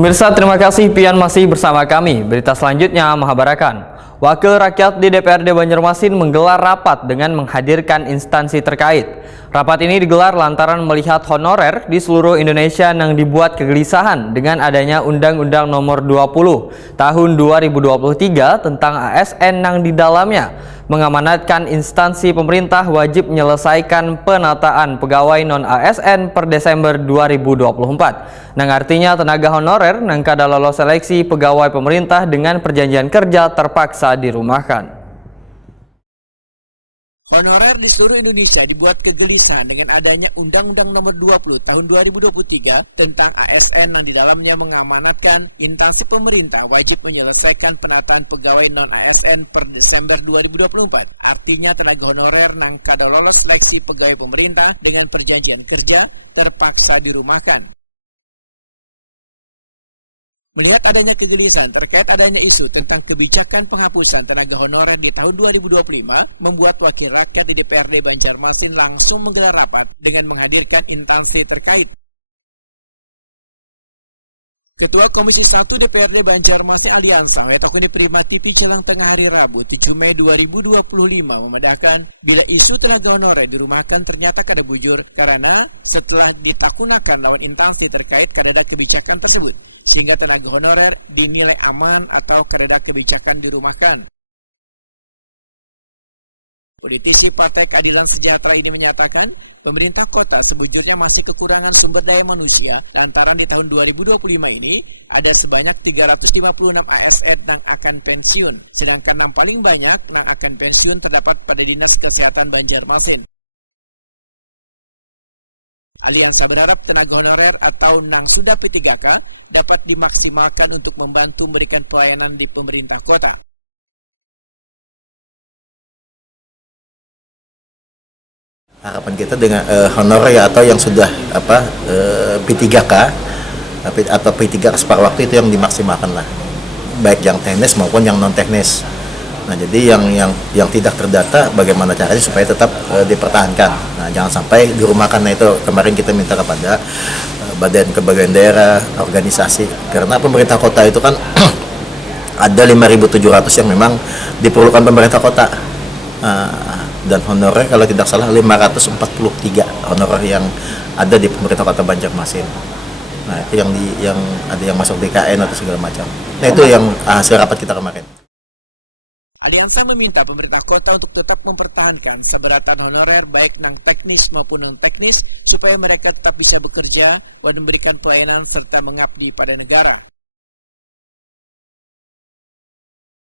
Pemirsa, terima kasih pian masih bersama kami. Berita selanjutnya Mahabarakan. Wakil rakyat di DPRD Banjarmasin menggelar rapat dengan menghadirkan instansi terkait. Rapat ini digelar lantaran melihat honorer di seluruh Indonesia yang dibuat kegelisahan dengan adanya Undang-Undang Nomor 20 Tahun 2023 tentang ASN yang di dalamnya mengamanatkan instansi pemerintah wajib menyelesaikan penataan pegawai non-ASN per Desember 2024. Nang artinya tenaga honorer nang kada lolos seleksi pegawai pemerintah dengan perjanjian kerja terpaksa dirumahkan. Honorer di seluruh Indonesia dibuat kegelisahan dengan adanya Undang-Undang Nomor 20 Tahun 2023 tentang ASN yang di dalamnya mengamanatkan instansi pemerintah wajib menyelesaikan penataan pegawai non-ASN per Desember 2024. Artinya tenaga honorer yang kada lolos seleksi pegawai pemerintah dengan perjanjian kerja terpaksa dirumahkan. Melihat adanya kegelisahan terkait adanya isu tentang kebijakan penghapusan tenaga honorer di tahun 2025, membuat wakil rakyat di DPRD Banjarmasin langsung menggelar rapat dengan menghadirkan instansi terkait. Ketua Komisi 1 DPRD Banjarmasin Aliansa akan diterima TV jelang tengah hari Rabu 7 Mei 2025 memandangkan bila isu tenaga honorer dirumahkan ternyata kada bujur karena setelah ditakunakan lawan instansi terkait kada kebijakan tersebut sehingga tenaga honorer dinilai aman atau kada kebijakan dirumahkan. Politisi Partai Keadilan Sejahtera ini menyatakan pemerintah kota sebujurnya masih kekurangan sumber daya manusia lantaran di tahun 2025 ini ada sebanyak 356 ASN yang akan pensiun, sedangkan yang paling banyak yang akan pensiun terdapat pada Dinas Kesehatan Banjarmasin. Aliansa berharap tenaga honorer atau yang sudah P3K dapat dimaksimalkan untuk membantu memberikan pelayanan di pemerintah kota. Harapan kita dengan honorer atau yang sudah P3K atau P3K separuh waktu itu yang dimaksimalkan lah, baik yang teknis maupun yang non teknis. Nah, jadi yang tidak terdata bagaimana caranya supaya tetap dipertahankan. Nah, jangan sampai dirumahkan. Nah, itu kemarin kita minta kepada badan kepegawaian daerah, organisasi, karena pemerintah kota itu kan ada 5.700 yang memang diperlukan pemerintah kota. Dan honorer kalau tidak salah 543 honorer yang ada di pemerintah kota Banjarmasin. Nah, itu yang ada yang masuk DKN atau segala macam. Nah, itu yang hasil rapat kita kemarin. Aliansa meminta pemerintah kota untuk tetap mempertahankan seberatan honorer baik non teknis maupun non teknis supaya mereka tetap bisa bekerja dan memberikan pelayanan serta mengabdi pada negara.